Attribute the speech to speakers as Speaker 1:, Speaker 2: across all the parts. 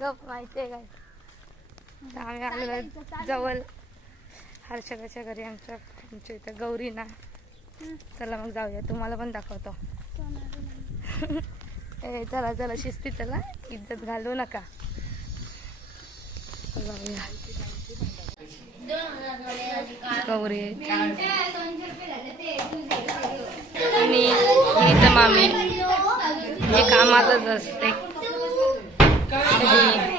Speaker 1: ग माहिती आहे काय? आम्ही आलेलो जवळ. हर्षदाच्या घरी आमच्या आमच्या इथं गौरी ना चला मग जाऊया. तुम्हाला पण दाखवतो. ए, चला चला शिस्ती चला. इज्जत घालू नका. जाऊया. गौरी आणि ही तर मामी. हे कामातच असते आणि विजय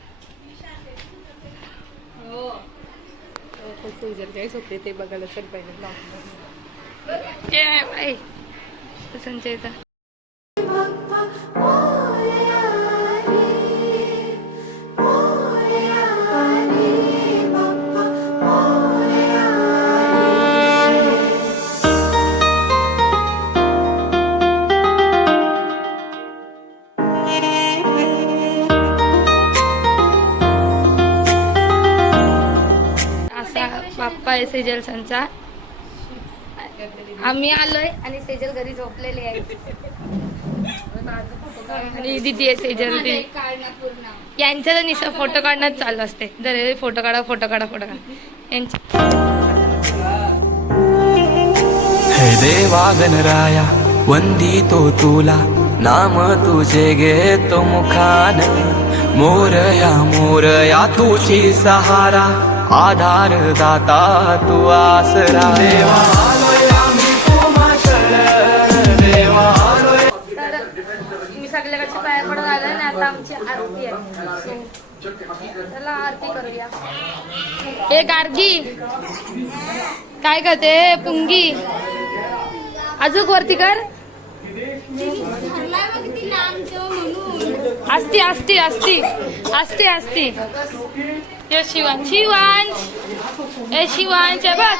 Speaker 1: ते बघायला तर पाहिजे संचयचा बाप्पा आहे सेजलसनचा आम्ही आलोय आणि सेजल घरी झोपलेली आहे. आणि दिदी आहे सेजल ती. यांच्या तर निसर्ग फोटो काढणं चालू असते. दर फोटो काढा फोटो काढा फोटो काढा. यांची.
Speaker 2: हे देवा गणराया वंदितो तुला. नाम तुझे घेतो मुखान. मोरया मोरया तुझी सहारा. आधार दाता तू आसरा. देवा आलोय आम्ही तुम्हा शरण. देवा आलोय
Speaker 1: तर मी सगळ्याकडचे पाया आणि आता आमची आरती आहे. चला आरती करूया. हे गार्गी. काय करते? पुंगी. अजून वरती कर. असती असती असती असती असती हे शिवांश शिवांश हे शिवांश हे बघ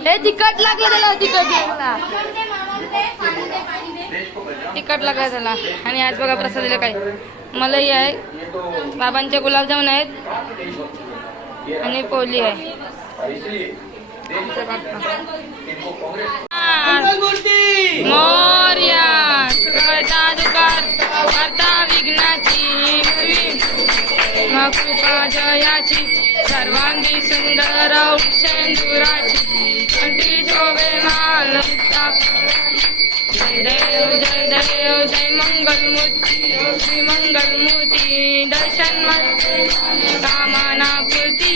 Speaker 1: हे तिखट लागलं त्याला तिखट लागला तिकट लागला त्याला आणि आज बघा प्रसादीला दिलं काय मलाही आहे बाबांचे गुलाबजामुन आहेत आणि पोली आहे कृपा जयाची सर्वांगी सुंदर औषधुराची कंठी शोभे माल जय देव जय देव जय मंगलमूर्ती श्री मंगलमूर्ती दर्शन कामना पूर्ती